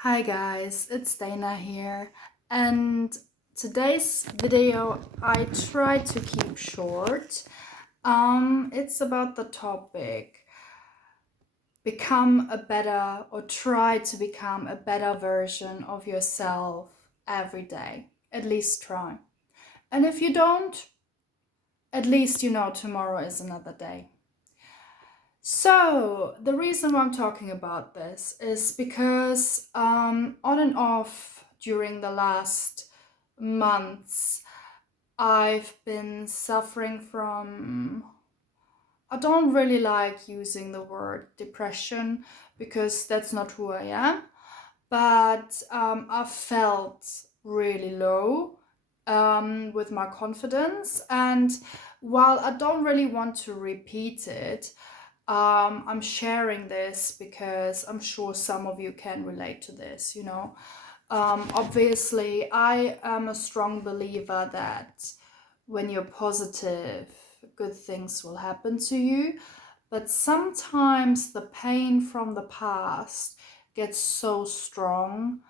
Hi guys, it's Dana here, and today's video I try to keep short. It's about the topic become a better or try to become a better version of yourself every day. At least try. And if you don't, at least you know tomorrow is another day. So, the reason why I'm talking about this is because on and off during the last months, I've been suffering from. I don't really like using the word depression because that's not who I am, but I felt really low with my confidence. And while I don't really want to repeat it, I'm sharing this because I'm sure some of you can relate to this. Obviously, I am a strong believer that when you're positive, good things will happen to you. But sometimes the pain from the past gets so strong,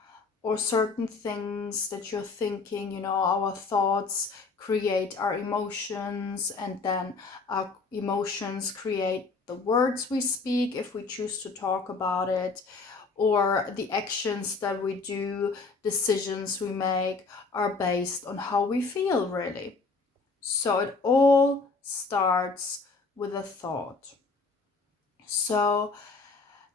or certain things that you're thinking, our thoughts create our emotions, and then our emotions create the words we speak if we choose to talk about it, or the actions that we do, decisions we make are based on how we feel, really. So it all starts with a thought. So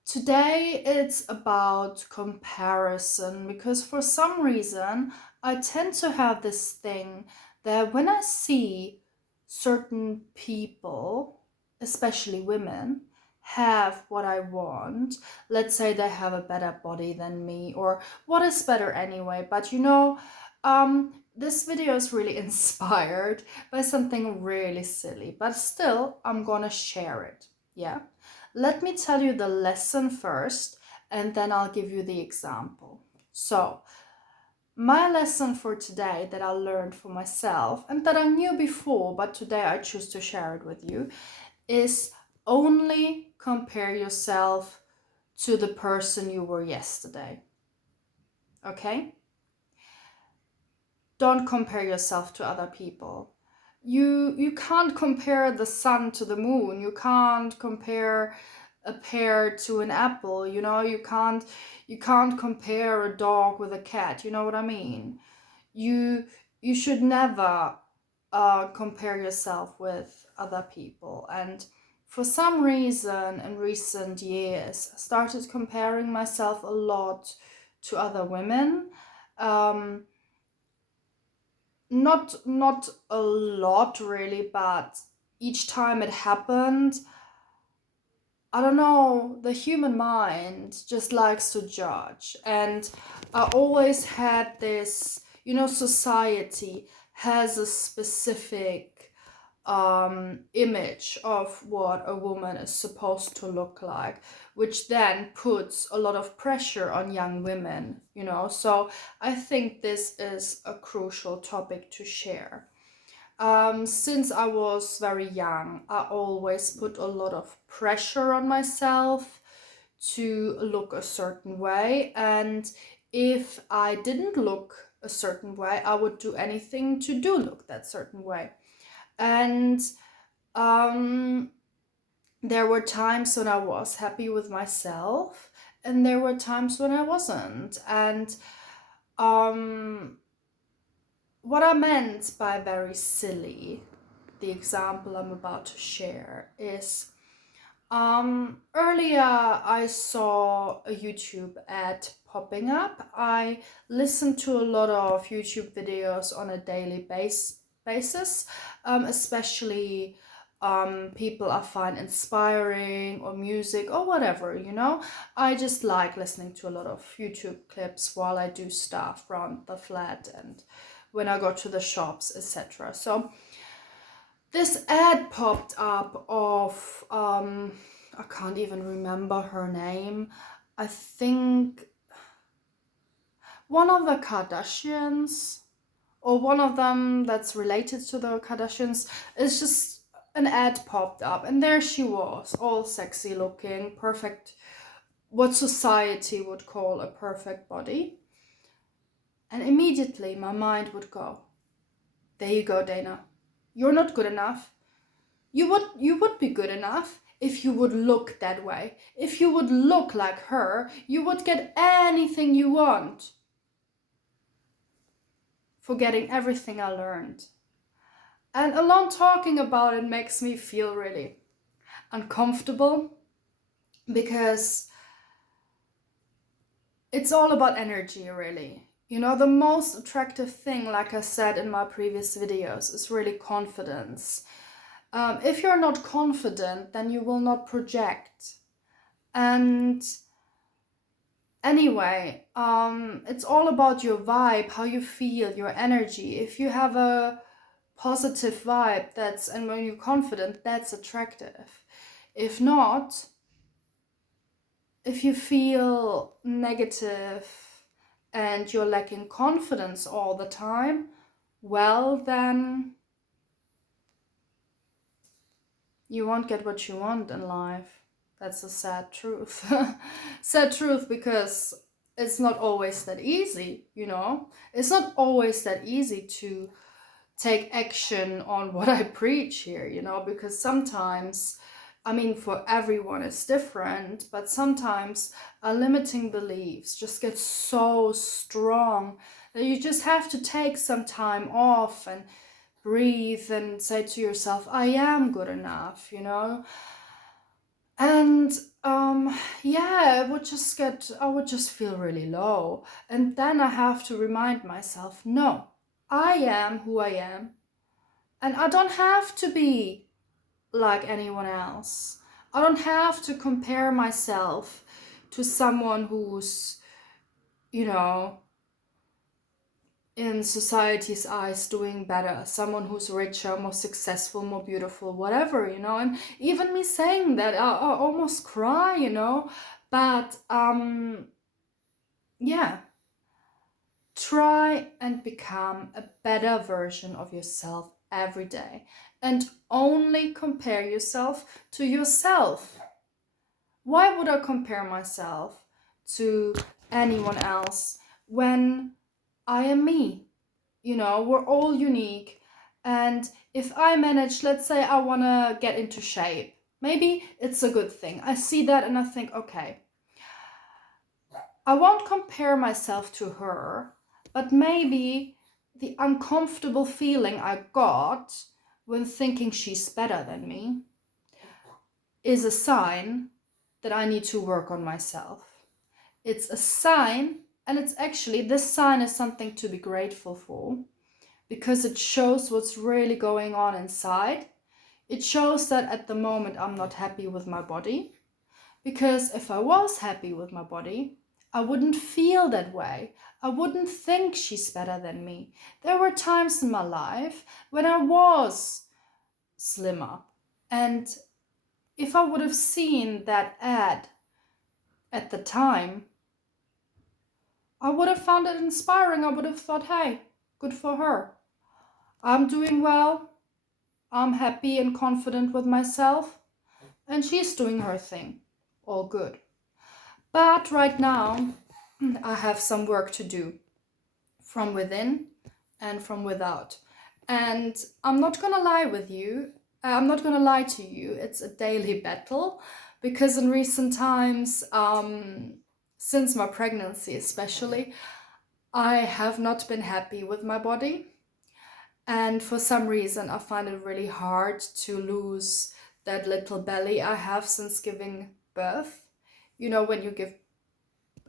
today it's about comparison because for some reason I tend to have this thing that when I see certain people, especially women, have what I want, let's say they have a better body than me, or what is better anyway, but this video is really inspired by something really silly, but still, I'm gonna share it. Yeah. Let me tell you the lesson first, and then I'll give you the example. So, my lesson for today that I learned for myself and that I knew before, but today I choose to share it with you, is only compare yourself to the person you were yesterday. Okay? Don't compare yourself to other people. You can't compare the sun to the moon. You can't compare a pear to an apple. You can't compare a dog with a cat. You know what I mean? You should never compare yourself with other people. And for some reason in recent years, I started comparing myself a lot to other women. Not a lot really, but each time it happened, I don't know, the human mind just likes to judge. And I always had this, society has a specific image of what a woman is supposed to look like, which then puts a lot of pressure on young women. So I think this is a crucial topic to share. Since I was very young, I always put a lot of pressure on myself to look a certain way. And if I didn't look a certain way, I would do anything to do look that certain way. And um, there were times when I was happy with myself, and there were times when I wasn't. And um, what I meant by very silly, the example I'm about to share, is earlier I saw a YouTube ad popping up. I listen to a lot of YouTube videos on a daily basis, especially people I find inspiring, or music or whatever. I just like listening to a lot of YouTube clips while I do stuff around the flat and when I go to the shops, etc. So this ad popped up of I can't even remember her name. I think one of the Kardashians, or one of them that's related to the Kardashians. It's just an ad popped up, and there she was, all sexy looking, perfect what society would call a perfect body. And immediately my mind would go, there you go, Dana. You're not good enough. You would be good enough if you would look that way. If you would look like her, you would get anything you want. Forgetting everything I learned. And alone talking about it makes me feel really uncomfortable, because it's all about energy, really. You know, the most attractive thing, like I said in my previous videos, is really confidence. If you're not confident, then you will not project. And anyway, it's all about your vibe, how you feel, your energy. If you have a positive vibe, and when you're confident, that's attractive. If not, if you feel negative and you're lacking confidence all the time, well, then you won't get what you want in life. That's a sad truth. Sad truth, because it's not always that easy, you know? It's not always that easy to take action on what I preach here, you know? Because sometimes, I mean, for everyone it's different, but sometimes our limiting beliefs just get so strong that you just have to take some time off and breathe and say to yourself, I am good enough, you know? And yeah, I would just feel really low. And then I have to remind myself, no, I am who I am. And I don't have to be like anyone else. I don't have to compare myself to someone who's, you know, in society's eyes doing better, someone who's richer, more successful, more beautiful, whatever, you know. And even me saying that, I almost cry, you know. But yeah, try and become a better version of yourself every day, and only compare yourself to yourself. Why would I compare myself to anyone else when I am me? You know, we're all unique. And if I manage, let's say I want to get into shape, maybe it's a good thing. I see that and I think, okay, I won't compare myself to her, but maybe the uncomfortable feeling I got when thinking she's better than me is a sign that I need to work on myself. It's a sign, and it's actually, this sign is something to be grateful for, because it shows what's really going on inside. It shows that at the moment I'm not happy with my body, because if I was happy with my body, I wouldn't feel that way. I wouldn't think she's better than me. There were times in my life when I was slimmer, and if I would have seen that ad at the time, I would have found it inspiring. I would have thought, hey, good for her. I'm doing well. I'm happy and confident with myself. And she's doing her thing. All good. But right now, I have some work to do from within and from without. And I'm not gonna lie with you. I'm not gonna lie to you. It's a daily battle, because in recent times, since my pregnancy especially, I have not been happy with my body. And for some reason, I find it really hard to lose that little belly I have since giving birth. You know, when you give,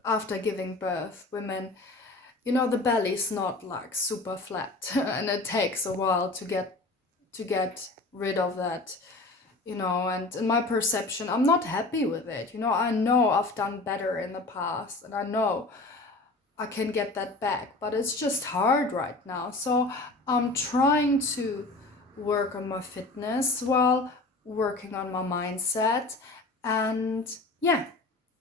after giving birth, women, you know, the belly's not like super flat and it takes a while to get rid of that, you know. And in my perception, I'm not happy with it. You know, I know I've done better in the past, and I know I can get that back, but it's just hard right now. So I'm trying to work on my fitness while working on my mindset. And yeah,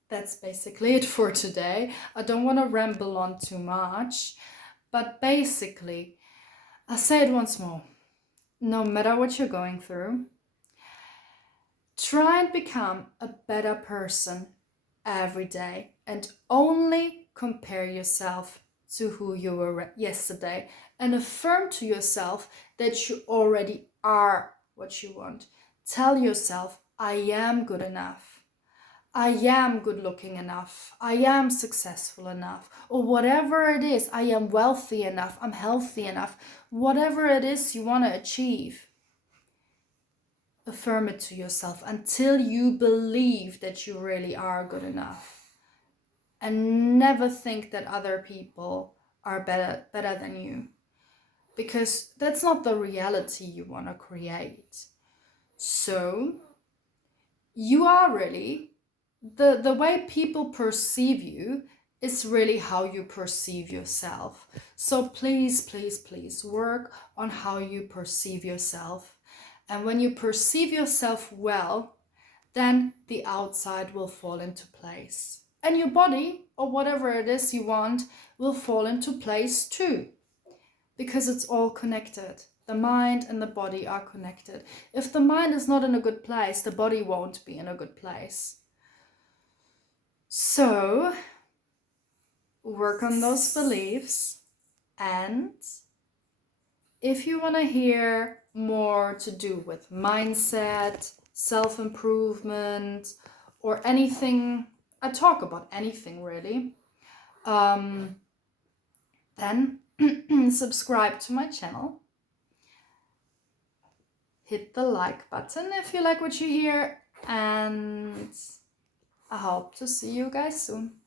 that's basically it for today. I don't want to ramble on too much, but basically, I'll say it once more. No matter what you're going through, try and become a better person every day and only compare yourself to who you were yesterday, and affirm to yourself that you already are what you want. Tell yourself, I am good enough. I am good looking enough. I am successful enough. Or whatever it is, I am wealthy enough. I'm healthy enough. Whatever it is you want to achieve, affirm it to yourself until you believe that you really are good enough. And never think that other people are better than you, because that's not the reality you want to create. So you are really, the way people perceive you is really how you perceive yourself. So please, please, please work on how you perceive yourself. And when you perceive yourself well, then the outside will fall into place. And your body, or whatever it is you want, will fall into place too. Because it's all connected. The mind and the body are connected. If the mind is not in a good place, the body won't be in a good place. So, work on those beliefs. And if you want to hear more to do with mindset, self-improvement, or anything, I talk about anything really, then subscribe to my channel. Hit the like button if you like what you hear, and I hope to see you guys soon.